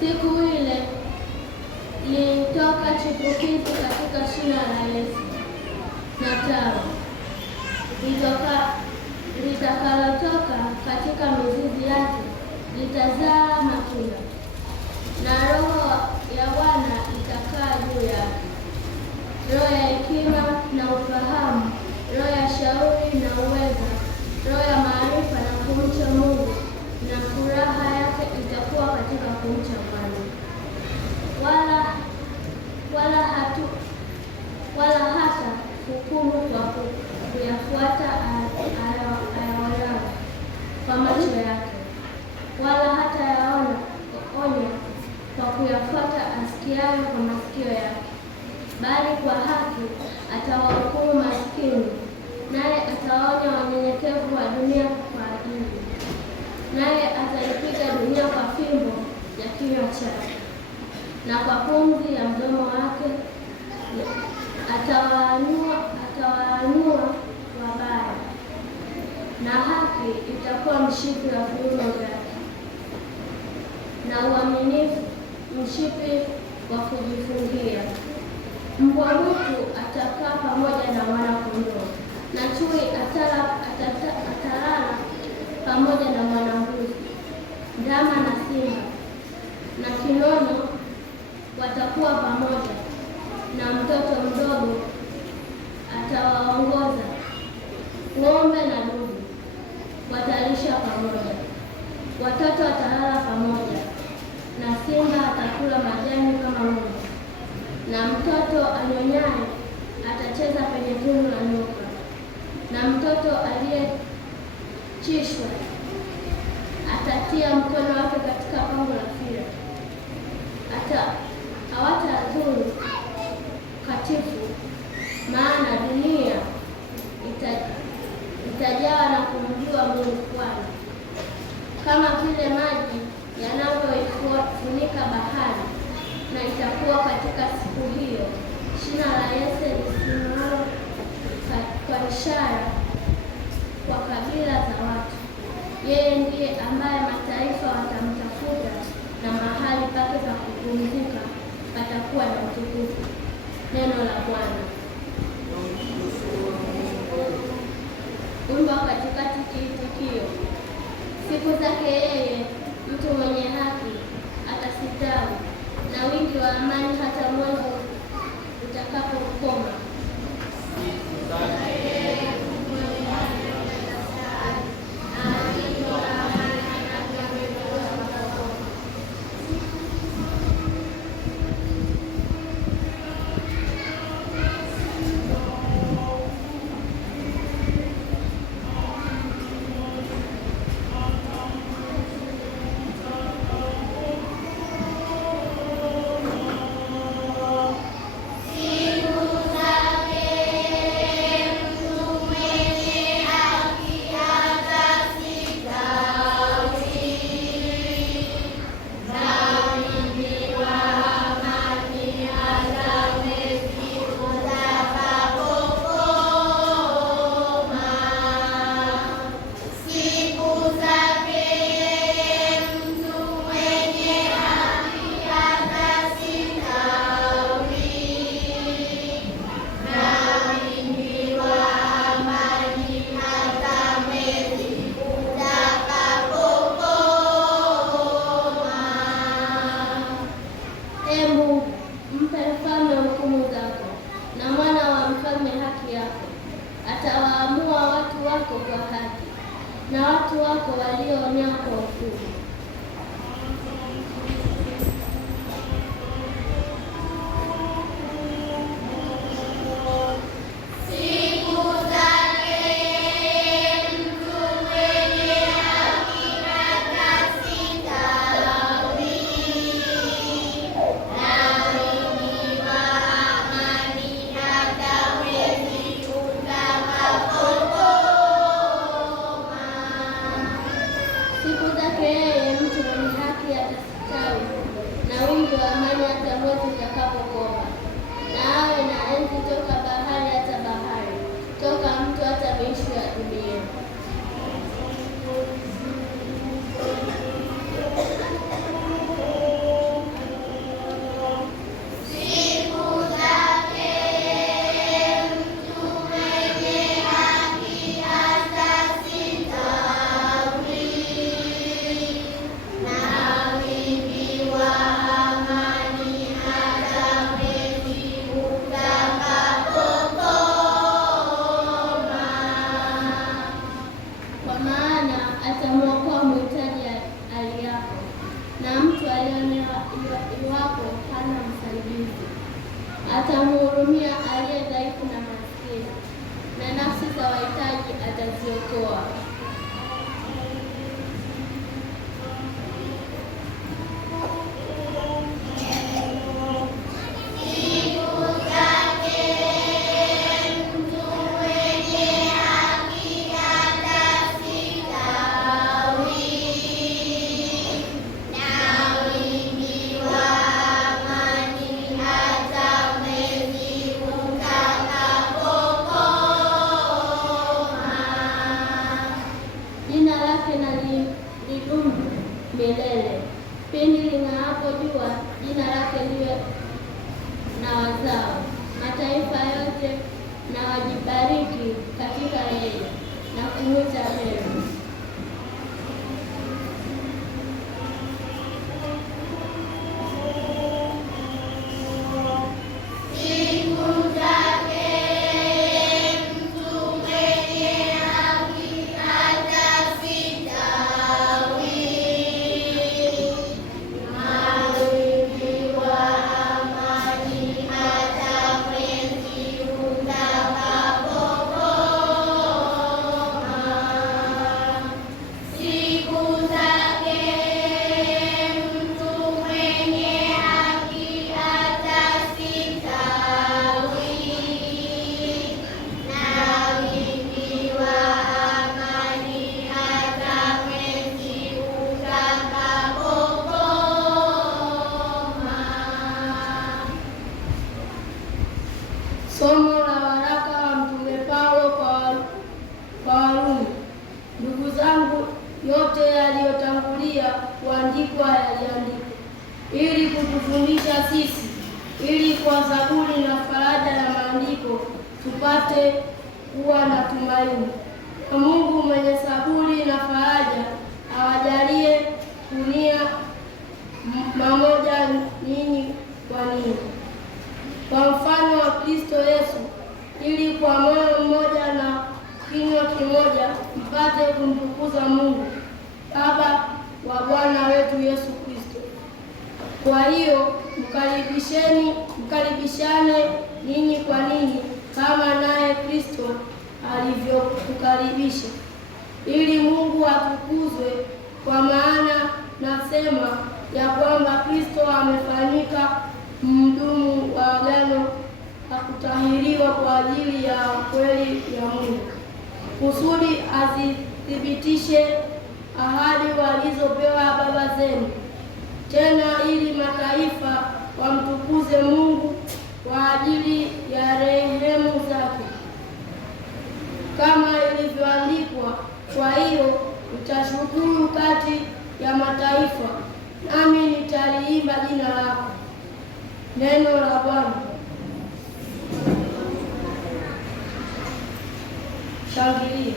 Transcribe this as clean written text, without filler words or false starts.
Siku ile lilitoka chipukizi katika shina la Yese, na tawi litakalotoka katika mizizi yake litazaa matunda, na Roho ya Bwana itakaa juu yake, roho ya hekima na ufahamu, roho ya shauri na uweza, roho ya maarifa na kumcha Mungu, na furaha yake itakuwa katika kumcha Bwana. Wala hata hukumu kwa kuyafuata ayaonayo kwa macho yake, wala hata yaona onya kwa kuyafuata asikiayo kwa masikio yake, bali kwa haki atawahukumu maskini, naye atawaonya wanyenyekevu wa dunia kwa adili. Naye ataipiga dunia kwa fimbo ya kinywa chake, na kwa pumzi ya mdomo wake atawaanua wabaya, na haki itakuwa mshipi wa viuno vyake, na uaminifu mshipi wa kujifungia. Mbwa mwitu atakaa pamoja na mwana-kondoo, na chui atalala pamoja na mwana-mbuzi. Ndama na simba na kinono watakuwa pamoja, na mtoto mdogo atawaongoza. Ng'ombe na dubu watalisha pamoja, watoto watalala pamoja, na simba atakula majani kama ng'ombe, na mtoto anyonyaye atacheza penye tundu la nyoka, na mtoto aliyechishwa atatia mkono wake katika pango la fira. Hawatadhuru katifu, maana dunia itajawa na kumjua Mungu Bwana. Kama vile maji yanavyoifunika bahari, na itakuwa katika siku hiyo shina la Yese lisimalo kwa ishara kwa kabila za watu. Yeye ndiye ambaye mataifa watamtafuta, na mahali pake pa kupumzika patakuwa na utukufu. Neno la Bwana. Wimbo katikati. Kiitikio: siku zake yeye mtu mwenye haki atasitawi, na wingi wa amani hata mwezi utakapokoma. Mpe mfalme hukumu zako, na mwana wa mfalme haki yako. Atawaamua watu wako kwa haki, na watu wako walioonea kwa ukuu. milele. Pindi ling'aapo jua, jina lake liwe na wazao. Mataifa yote na wajibariki katika yeye na kumwita mema. Somo la waraka wa Mtume Paulo kwa Warumi. Ndugu zangu, yote yaliyotangulia kuandikwa yaliandikwa ili kutufundisha sisi, ili kwa zaburi na faraja ya maandiko tupate kuwa na tumaini. Na Mungu mwenye saburi na faraja awajalie kunia mamoja ninyi kwa ninyi, kwa mfano wa Kristo Yesu, ili kwa moyo mmoja na kinywa kimoja mpate kumtukuza Mungu Baba wa Bwana wetu Yesu Kristo. Kwa hiyo mkaribishane ninyi kwa ninyi kama naye Kristo alivyokukaribisha, ili Mungu atukuzwe. Kwa maana nasema ya kwamba Kristo amefanyika mhudumu wa agano la kutahiriwa kwa ajili ya kweli ya Mungu, kusudi azithibitishe ahadi walizopewa baba zenu, tena ili mataifa wamtukuze Mungu kwa ajili ya rehemu zake, kama ilivyoandikwa, kwa hiyo utashukuru kati ya mataifa, nami nitaliimba jina lako. Neno la Bwana. Shangilia.